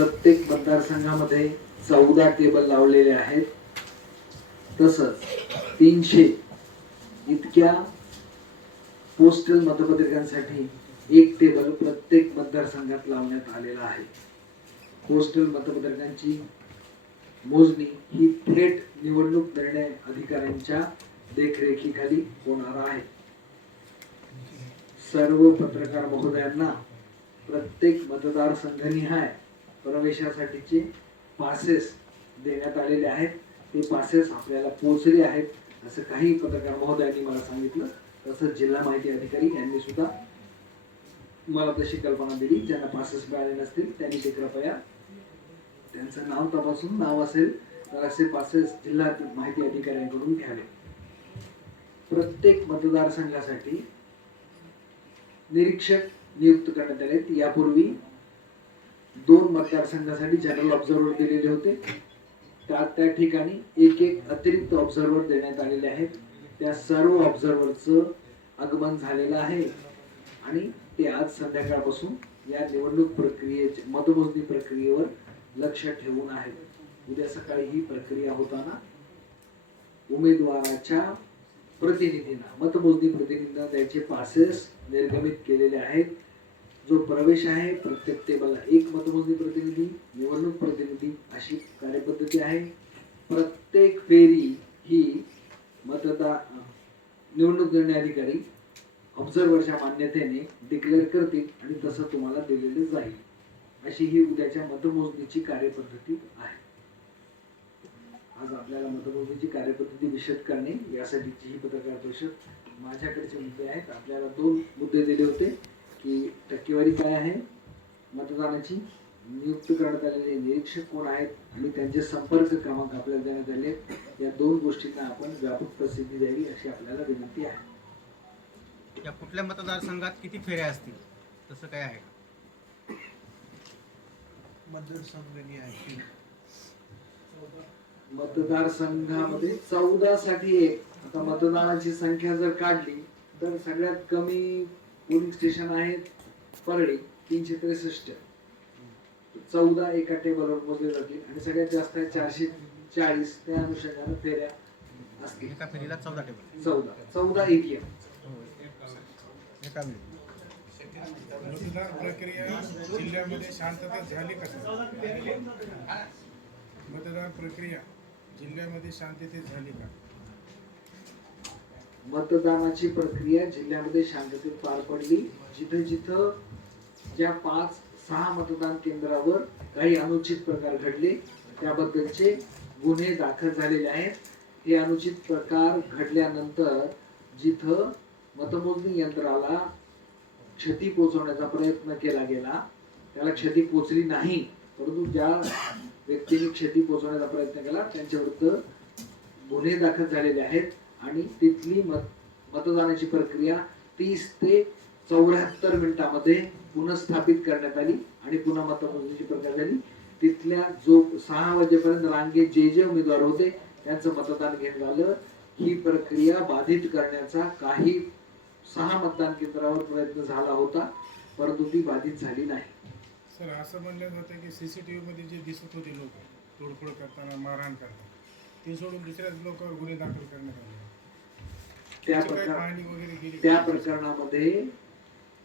प्रत्येक मतदारसंघामध्ये चौदा टेबल लावलेले आहेत. तसंच तीनशे इतक्या पोस्टल मतपत्रिकांसाठी एक टेबल प्रत्येक मतदारसंघात लावण्यात आलेला आहे. पोस्टल मतपत्रिकांची मोजणी ही थेट निवडणूक निर्णय अधिकाऱ्यांच्या देखरेखीखाली होणार आहे. सर्व पत्रकार महोदयांना प्रत्येक मतदारसंघनिहाय प्रवेशासाठीचे पासेस देण्यात आलेले आहेत. ते पासेस आपल्याला पोहोचले आहेत असं काही पत्रकार महोदयांनी मला सांगितलं. तसंच जिल्हा माहिती अधिकारी यांनी सुद्धा मला तशी कल्पना दिली. ज्यांना पासेस मिळाले नसतील त्यांनी ते कृपया त्यांचं नाव तपासून नाव असेल तर असे पासेस जिल्हा माहिती अधिकाऱ्यांकडून घ्यावे. प्रत्येक मतदारसंघासाठी निरीक्षक नियुक्त करण्यात आले आहेत. यापूर्वी दोन मतदारसंघासाठी जनरल ऑब्झर्वर दिलेले होते. त्या त्या ठिकाणी एक एक अतिरिक्त ऑब्झर्वर देण्यात आलेले आहेत. त्या सर्व ऑब्झर्वरचं आगमन झालेलं आहे. आणि ते आज संध्याकाळपासून या निवडणूक प्रक्रियेचे मतमोजणी प्रक्रियेवर लक्ष ठेवून आहेत. उद्या सकाळी ही प्रक्रिया होताना उमेदवाराच्या प्रतिनिधींना मतमोजणी प्रतिनिधींना त्यांचे पासेस निर्गमित केलेले आहेत. जो प्रवेश आहे प्रत्येक टेबलला एक मतमोजणी प्रतिनिधी निवडणूक प्रतिनिधी अशी कार्यपद्धती आहे. प्रत्येक फेरी ही मतदा निवडणूक निर्णय अधिकारी ऑब्झर्वरच्या मान्यतेने डिक्लेअर करतील आणि तसं तुम्हाला दिलेलं जाईल. अशी ही उद्याच्या मतमोजणीची कार्यपद्धती आहे. आज आपल्याला मतमोजणीची कार्यपद्धती विशद करणे यासाठीची ही पत्रकार परिषद माझ्याकडचे मुद्दे आहेत. आपल्याला दोन मुद्दे दिले होते. की टक्केवारी काय आहे? मतदानाची नियुक्त करण्यात आलेले निरीक्षक कोण आहेत आणि त्यांचे संपर्क क्रमांक आपल्याला देण्यात आले. आहेत. या दोन गोष्टींना आपण व्यापक प्रसिद्धी द्यावी अशी आपल्याला विनंती आहे. या कुठल्या मतदारसंघात किती फेऱ्या असतील? तसं काय आहे? का मतदारसंघाने आहे. मतदारसंघामध्ये चौदा साठी एक. आता मतदानाची संख्या जर काढली तर सगळ्यात कमी पोलिंग स्टेशन आहेत परळी तीनशे त्रेसष्ट. चौदा एका टेबलवर मोजले जातील आणि सगळ्यात जास्त आहे चारशे चाळीस. त्या अनुषंगाने फेऱ्या असतील. एका फेरीला चौदा टेबल चौदा. चौदा एटीएम एका वेळी मतदार प्रक्रिया जिल्ह्यामध्ये शांतता झाली का मतदार प्रक्रिया जिल्ह्यामध्ये शांततेत झाली का? मतदानाची प्रक्रिया जिल्ह्यामध्ये शांततेत पार पडली. जिथं जिथं ज्या पाच सहा मतदान केंद्रावर काही अनुचित प्रकार घडले त्याबद्दलचे गुन्हे दाखल झालेले आहेत. हे अनुचित प्रकार घडल्यानंतर जिथं मतमोजणी यंत्राला क्षती पोचवण्याचा प्रयत्न केला गेला त्याला क्षती पोचली नाही परंतु ज्या व्यक्तीने क्षती पोचवण्याचा प्रयत्न केला त्यांच्या विरुद्ध गुन्हे दाखल झालेले आहेत. आणि तिथली मत मतदानाची प्रक्रिया तीस ते चौऱ्याहत्तर मिनिटामध्ये पुनर्स्थापित करण्यात आली आणि पुन्हा मतमोजणीची प्रक्रिया झाली. तिथल्या जो सहा वाजेपर्यंत रांगेत जे जे उमेदवार होते त्यांचं मतदान घेण्यात आलं. ही प्रक्रिया बाधित करण्याचा काही सहा मतदान केंद्रावर प्रयत्न झाला होता परंतु ती बाधित झाली नाही. सर असं म्हणलं जातं की सीसीटीव्ही मध्ये जे दिसत होते लोक तोडफोड करताना मारहाण करताना ते सोडून दुसऱ्याच लोकांवर गुन्हे दाखल करण्यात आले. त्या त्याची काही प्रकार पाहणी वगैरे केली त्या का? प्रकरणामध्ये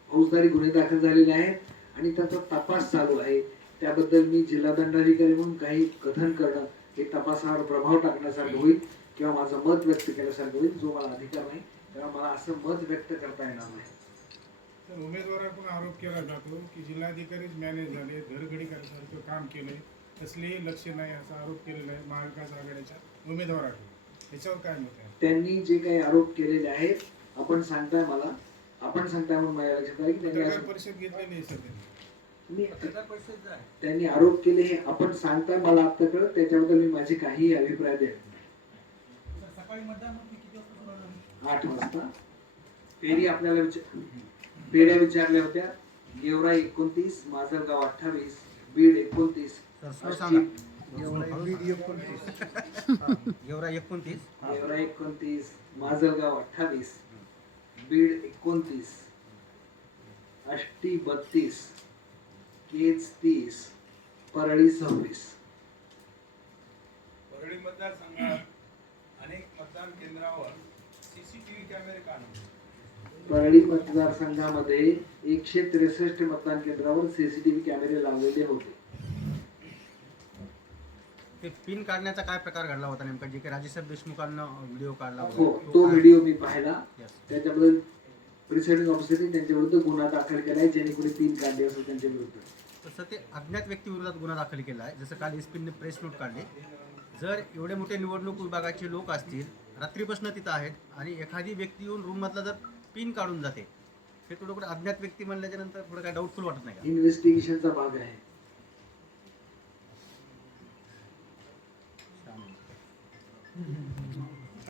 फौजदारी गुन्हे दाखल झालेले आहेत आणि त्याचा तपास चालू आहे. त्याबद्दल मी जिल्हा दंडाधिकारी म्हणून काही कथन करणं हे तपासावर प्रभाव टाकण्यासारखं होईल किंवा माझं मत व्यक्त केल्यासारखं होईल जो मला अधिकार नाही तेव्हा मला असं मत व्यक्त करता येणार नाही. तर उमेदवाराकडून आरोप केला जातो की जिल्हाधिकारीच मॅनेज झाले घरघडी करण्यासारखं काम केलंय. कसलेही लक्ष नाही असा आरोप केलेला आहे महाविकास आघाडीच्या उमेदवाराकडून. याच्यावर काय मत आहे? त्यांनी जे काही आरोप केलेले आहेत आपण सांगताय मला. आपण सांगताय म्हणून माझ्या लक्षात आलं की त्यांनी पत्रकार असं- परिषद घेतलेली आहे सर त्यांनी. मी त्यांनी आरोप केले हे आपण सांगताय मला आता कळत त्याच्याबद्दल मी माझे काही अभिप्राय देत नाही. आठ वाजता. फेरी आपल्याला विचार फेऱ्या विचारल्या होत्या. गेवरा एकोणतीस माजलगाव अठ्ठावीस बीड एकोणतीस सांगा गेवरा एकोणतीस गेवरा एकोणतीस माजलगाव अठ्ठावीस बीड एकोणतीस आष्टी बत्तीस केज तीस परळी सव्वीस परळी मतदारसंघात अनेक मतदान केंद्रावर सीसीटीव्ही कॅमेरे का नव्हते परळी मतदारसंघामध्ये एकशे त्रेसष्ट मतदान केंद्रावर सीसीटीव्ही कॅमेरे लावलेले होते ते पिन काढण्याचा काय प्रकार घडला होता नेमका? जे की राजेसाहेब देशमुखांना व्हिडिओ काढला हो होता. तो काय- व्हिडिओ मी पाहिला. Yes. त्याच्याबद्दल प्रिसाइडिंग ऑफिसरने त्यांच्या विरुद्ध गुन्हा दाखल केलाय ज्याने कोणी पिन काढली असेल त्यांच्या विरुद्ध तसं ते अज्ञात व्यक्तीविरोधात गुन्हा दाखल केला आहे. जसं काल एस पीने प्रेस नोट काढली. जर एवढे मोठे निवडणूक विभागाचे लोक असतील रात्रीपासून तिथं आहेत आणि एखादी व्यक्ती येऊन रूममधला जर पिन काढून जाते हे थोडं कुठं अज्ञात व्यक्ती म्हणल्याच्या नंतर थोडं काय डाऊटफुल वाटत नाही का? इन्व्हेस्टिगेशनचा भाग आहे. Mm-hmm.